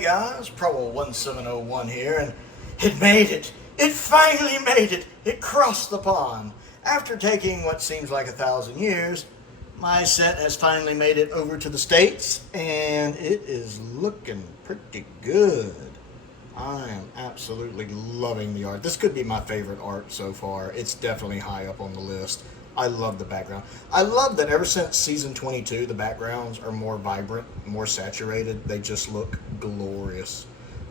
Hey guys, Prowl 1701 here, and it made it. It finally made it. It crossed the pond. After taking what seems like 1,000 years, my set has finally made it over to the States, and it is looking pretty good. I am absolutely loving the art. This could be my favorite art so far. It's definitely high up on the list. I love the background. I love that ever since season 22, the backgrounds are more vibrant, more saturated. They just look glorious.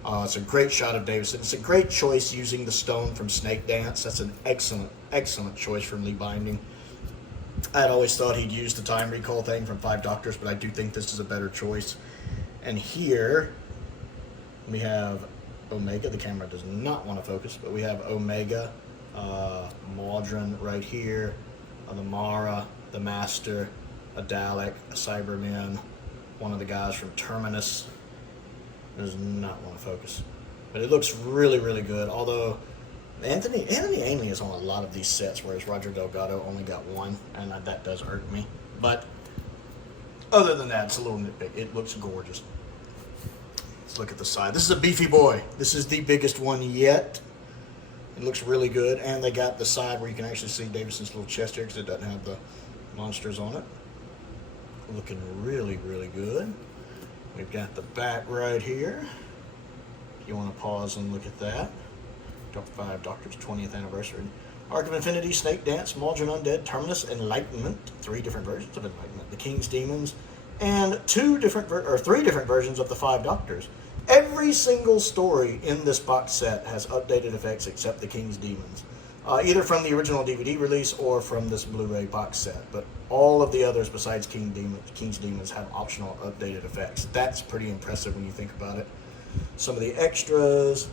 It's a great shot of Davison. It's a great choice using the stone from Snake Dance. That's an excellent, excellent choice from Lee Binding. I had always thought he'd use the time recall thing from Five Doctors, but I do think this is a better choice. And here we have Omega. The camera does not want to focus, but we have Omega, Maldron right here, the Mara, the Master, a Dalek, a Cyberman, one of the guys from Terminus. Does not want to focus, but it looks really, really good. Although Anthony Ainley is on a lot of these sets, whereas Roger Delgado only got one, and that does irk me. But other than that, it's a little nitpick. It looks gorgeous. Let's look at the side. This is a beefy boy. This is the biggest one yet. It looks really good, and they got the side where you can actually see Davison's little chest here because it doesn't have the monsters on it. Looking really, really good. We've got the back right here. If you want to pause and look at that. Top 5 Doctors 20th anniversary. Arc of Infinity, Snake Dance, Maldron Undead, Terminus, Enlightenment. 3 different versions of Enlightenment. The King's Demons, and 3 different versions of the 5 Doctors. Every single story in this box set has updated effects except the King's Demons. Either from the original DVD release or from this Blu-ray box set. But all of the others besides King's Demons have optional updated effects. That's pretty impressive when you think about it. Some of the extras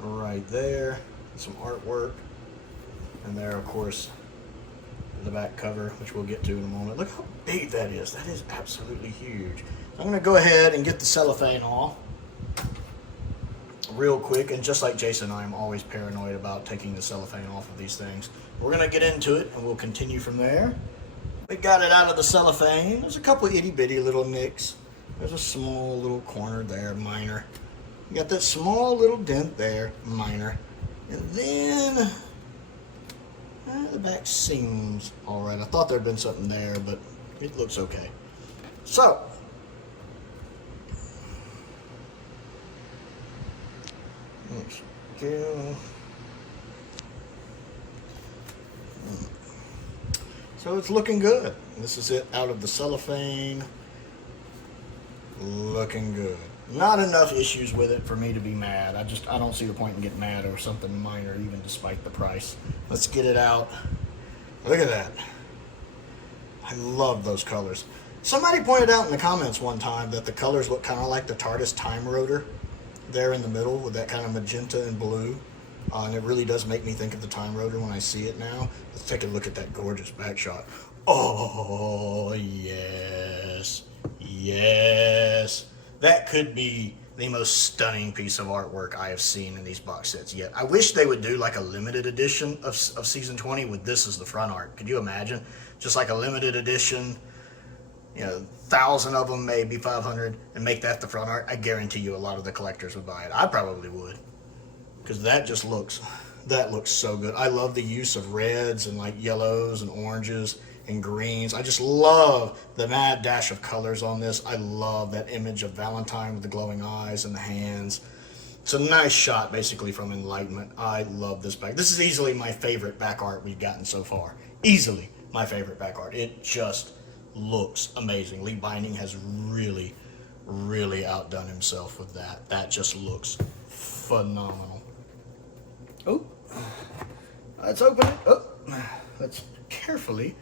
right there. Some artwork. And there, of course, the back cover, which we'll get to in a moment. Look how big that is. That is absolutely huge. I'm going to go ahead and get the cellophane off real quick. And just like Jason, I'm always paranoid about taking the cellophane off of these things. We're going to get into it, and we'll continue from there. We got it out of the cellophane. There's a couple itty-bitty little nicks. There's a small little corner there, minor. You got that small little dent there, minor. And then the back seems all right. I thought there had been something there, but it looks okay. So, let's go. So it's looking good. This is it out of the cellophane. Looking good. Not enough issues with it for me to be mad. I don't see the point in getting mad over something minor, even despite the price. Let's get it out. Look at that. I love those colors. Somebody pointed out in the comments one time that the colors look kind of like the TARDIS Time Rotor there in the middle with that kind of magenta and blue. And it really does make me think of the Time Rotor when I see it now. Let's take a look at that gorgeous back shot. Oh, yes. Yes. That could be the most stunning piece of artwork I have seen in these box sets yet. I wish they would do like a limited edition of season 20 with this as the front art. Could you imagine? Just like a limited edition, 1,000 of them, maybe 500, and make that the front art. I guarantee you a lot of the collectors would buy it. I probably would, because that looks so good. I love the use of reds and like yellows and oranges and greens. I just love the mad dash of colors on this. I love that image of Valentine with the glowing eyes and the hands. It's a nice shot basically from Enlightenment. I love this back. This is easily my favorite back art we've gotten so far. Easily my favorite back art. It just looks amazing. Lee Binding has really, really outdone himself with that. That just looks phenomenal. Oh, let's open it. Oh, let's carefully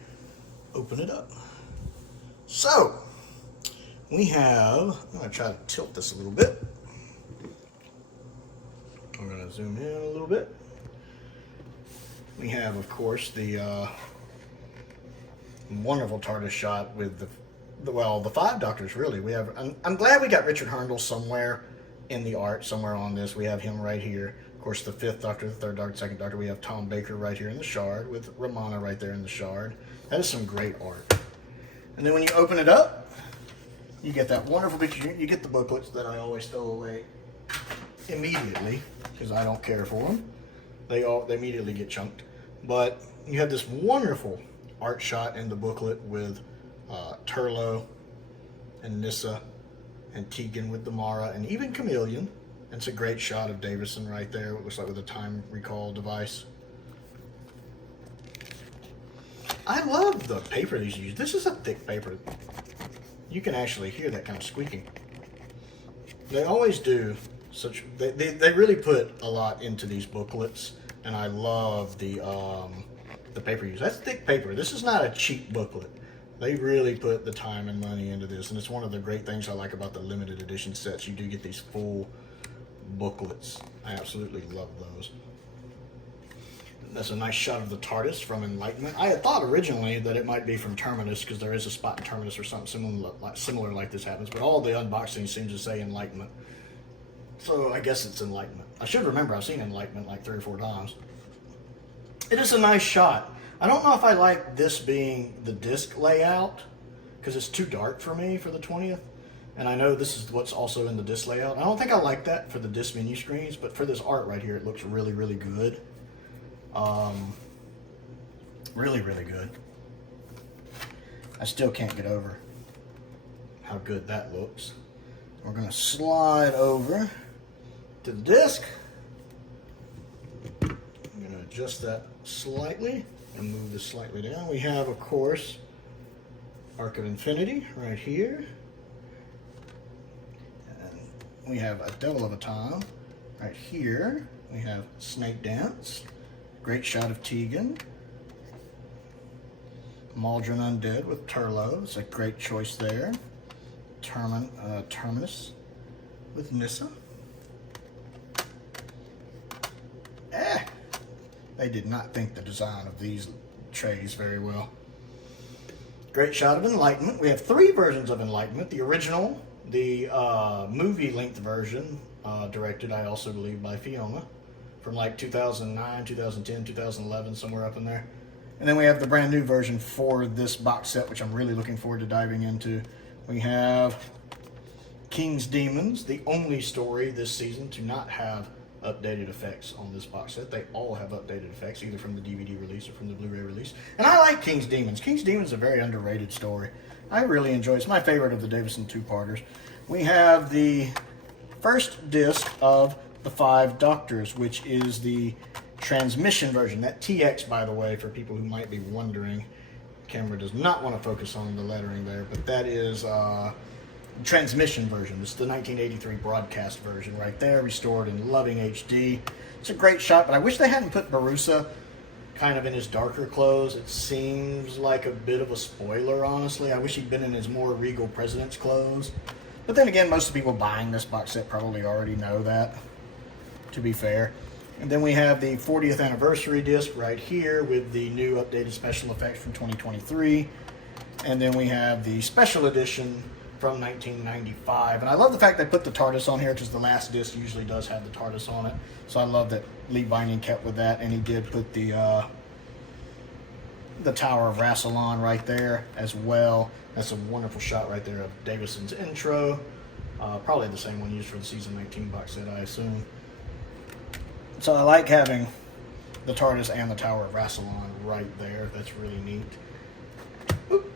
open it up. So, we have, I'm going to try to tilt this a little bit. I'm going to zoom in a little bit. We have, of course, the wonderful TARDIS shot with the 5 Doctors, really. We have, I'm glad we got Richard Herndl somewhere in the art, somewhere on this. We have him right here. Of course, the 5th Doctor, the 3rd Doctor, 2nd Doctor. We have Tom Baker right here in the Shard with Romana right there in the Shard. That is some great art. And then when you open it up, You get that wonderful picture. You get the booklets that I always throw away immediately because I don't care for them. They immediately get chunked. But you have this wonderful art shot in the booklet with Turlo and Nissa and Tegan with the Mara and even Chameleon. And it's a great shot of Davison right there. It looks like with a time recall device. I love the paper these use. This is a thick paper. You can actually hear that kind of squeaking. They always do such. They really put a lot into these booklets, and I love the paper use. That's thick paper. This is not a cheap booklet. They really put the time and money into this, and it's one of the great things I like about the limited edition sets. You do get these full booklets. I absolutely love those. That's a nice shot of the TARDIS from Enlightenment. I had thought originally that it might be from Terminus because there is a spot in Terminus or something similar like this happens, but all the unboxings seem to say Enlightenment. So I guess it's Enlightenment. I should remember I've seen Enlightenment like 3 or 4 times. It is a nice shot. I don't know if I like this being the disc layout because it's too dark for me for the 20th. And I know this is what's also in the disc layout. I don't think I like that for the disc menu screens, but for this art right here, it looks really, really good. Really, really good. I still can't get over how good that looks. We're going to slide over to the disc. I'm going to adjust that slightly and move this slightly down. We have, of course, Arc of Infinity right here. And we have a Devil of a Time right here. We have Snake Dance. Great shot of Tegan. Maldron Undead with Turlo. It's a great choice there. Terminus with Nissa. They did not think the design of these trays very well. Great shot of Enlightenment. We have 3 versions of Enlightenment. The original, the movie-length version, directed, I also believe, by Fiona, from like 2009, 2010, 2011, somewhere up in there. And then we have the brand new version for this box set, which I'm really looking forward to diving into. We have King's Demons, the only story this season to not have updated effects on this box set. They all have updated effects, either from the DVD release or from the Blu-ray release. And I like King's Demons. King's Demons is a very underrated story. I really enjoy it. It's my favorite of the Davison 2-parters. We have the first disc of The 5 Doctors, which is the transmission version. That TX, by the way, for people who might be wondering, camera does not want to focus on the lettering there, but that is transmission version. It's the 1983 broadcast version right there, restored in loving HD. It's a great shot, but I wish they hadn't put Barusa kind of in his darker clothes. It seems like a bit of a spoiler, honestly. I wish he'd been in his more regal president's clothes. But then again, most of the people buying this box set probably already know that, to be fair. And then we have the 40th anniversary disc right here with the new updated special effects from 2023. And then we have the special edition from 1995. And I love the fact they put the TARDIS on here because the last disc usually does have the TARDIS on it. So I love that Lee Vining kept with that. And he did put the Tower of Rassilon right there as well. That's a wonderful shot right there of Davison's intro. Probably the same one used for the season 19 box set, I assume. So I like having the TARDIS and the Tower of Rassilon right there. That's really neat. Oop.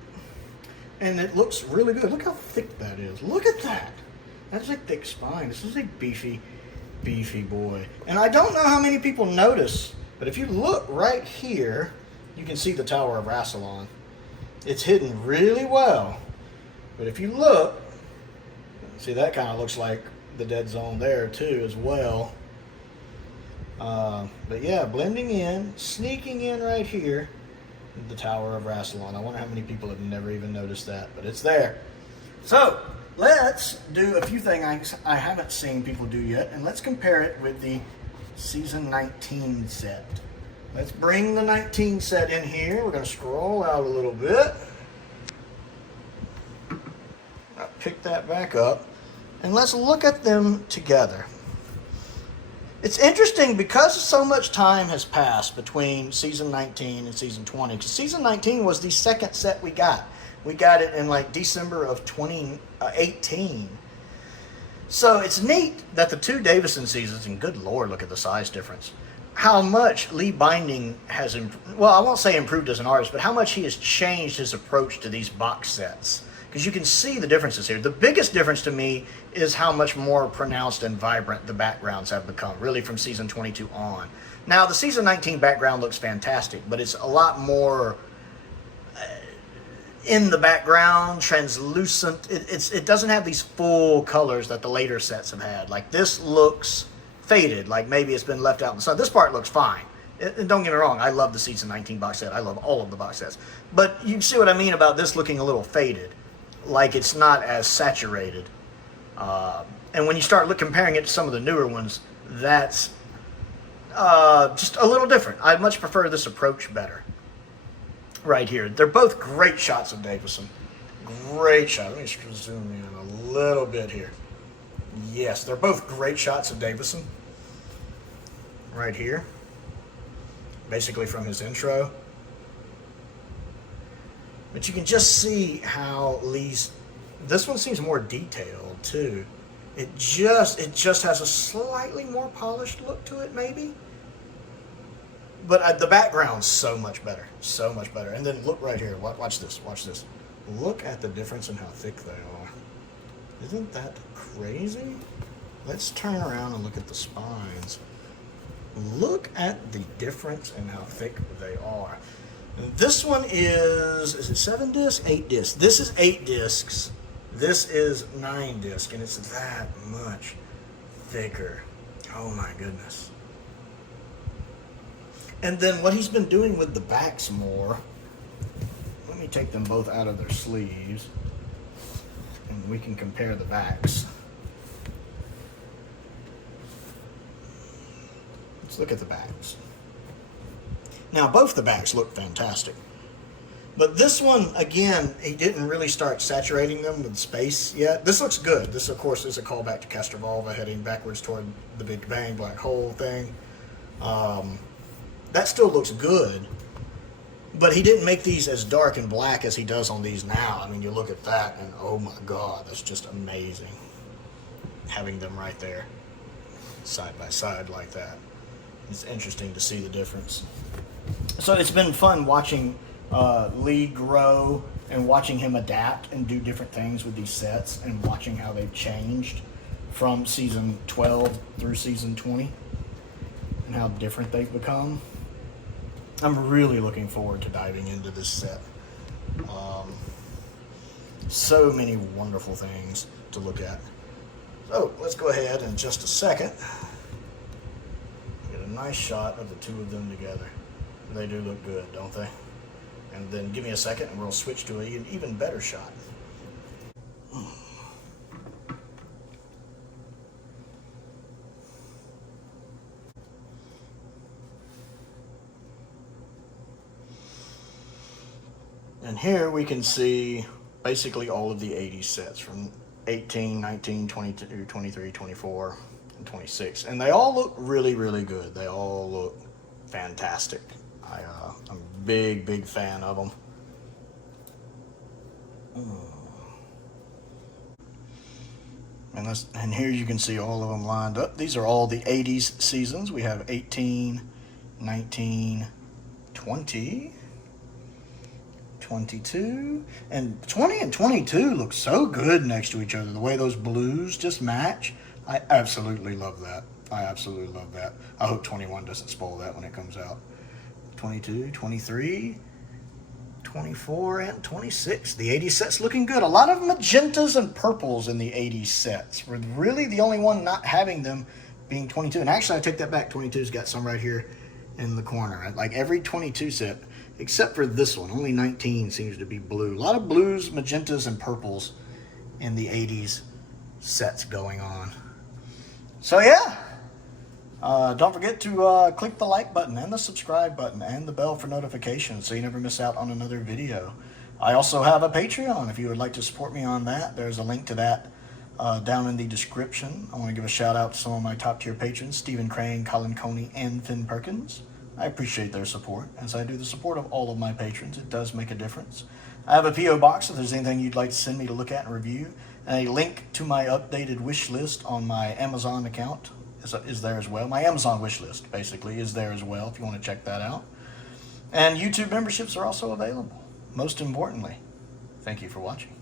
And it looks really good. Look how thick that is. Look at that. That's a thick spine. This is a beefy, beefy boy. And I don't know how many people notice, but if you look right here, you can see the Tower of Rassilon. It's hidden really well. But if you look, see, that kind of looks like the dead zone there too as well. But yeah, blending in, sneaking in right here, the Tower of Rassilon. I wonder how many people have never even noticed that, but it's there. So let's do a few things I haven't seen people do yet, and let's compare it with the season 19 set. Let's bring the 19 set in here. We're going to scroll out a little bit. I'll pick that back up, and let's look at them together. It's interesting because so much time has passed between season 19 and season 20. Because season 19 was the second set we got. We got it in like December of 2018. So it's neat that the two Davison seasons, and good Lord, look at the size difference. How much Lee Binding has, well, I won't say improved as an artist, but how much he has changed his approach to these box sets. Because you can see the differences here. The biggest difference to me is how much more pronounced and vibrant the backgrounds have become, really from season 22 on. Now, the season 19 background looks fantastic, but it's a lot more in the background, translucent. It doesn't have these full colors that the later sets have had. Like, this looks faded, like maybe it's been left out in the sun. This part looks fine. And don't get me wrong, I love the season 19 box set. I love all of the box sets. But you see what I mean about this looking a little faded. Like it's not as saturated. And when you start comparing it to some of the newer ones, that's just a little different. I much prefer this approach better. Right here. They're both great shots of Davison. Great shot. Let me zoom in a little bit here. Yes, they're both great shots of Davison. Right here. Basically from his intro. But you can just see how Lee's, this one seems more detailed too. It just has a slightly more polished look to it, maybe. But the background's so much better, so much better. And then look right here. Watch this. Watch this. Look at the difference in how thick they are. Isn't that crazy? Let's turn around and look at the spines. Look at the difference in how thick they are. This one is it 7 discs? 8 discs. This is 8 discs. This is 9 discs, and it's that much thicker. Oh my goodness. And then what he's been doing with the backs more, let me take them both out of their sleeves, and we can compare the backs. Let's look at the backs. Now, both the backs look fantastic. But this one, again, he didn't really start saturating them with space yet. This looks good. This, of course, is a callback to Castrovalva heading backwards toward the Big Bang black hole thing. That still looks good. But he didn't make these as dark and black as he does on these now. I mean, you look at that and, oh my God, that's just amazing. Having them right there, side by side like that. It's interesting to see the difference. So it's been fun watching Lee grow and watching him adapt and do different things with these sets and watching how they've changed from season 12 through season 20 and how different they've become. I'm really looking forward to diving into this set. So many wonderful things to look at. So let's go ahead in just a second. Get a nice shot of the two of them together. They do look good, don't they? And then give me a second and we'll switch to an even better shot. And here we can see basically all of the 80s sets from 18, 19, 22, 23, 24, and 26. And they all look really, really good. They all look fantastic. I'm a big, big fan of them. And here you can see all of them lined up. These are all the 80s seasons. We have 18, 19, 20, 22, and 20 and 22 look so good next to each other. The way those blues just match. I absolutely love that. I absolutely love that. I hope 21 doesn't spoil that when it comes out. 22, 23, 24, and 26. The 80s set's looking good. A lot of magentas and purples in the 80s sets. We're really the only one not having them being 22. And actually, I take that back. 22's got some right here in the corner. Like every 22 set, except for this one, only 19 seems to be blue. A lot of blues, magentas, and purples in the 80s sets going on. So yeah. Don't forget to click the like button and the subscribe button and the bell for notifications so you never miss out on another video. I also have a Patreon if you would like to support me on that. There's a link to that down in the description. I want to give a shout out to some of my top tier patrons, Stephen Crane, Colin Coney, and Finn Perkins. I appreciate their support, as I do the support of all of my patrons. It does make a difference. I have a P.O. box if there's anything you'd like to send me to look at and review. And a link to my updated wish list on my Amazon account is there as well. My Amazon wish list, basically, is there as well if you want to check that out. And YouTube memberships are also available. Most importantly, thank you for watching.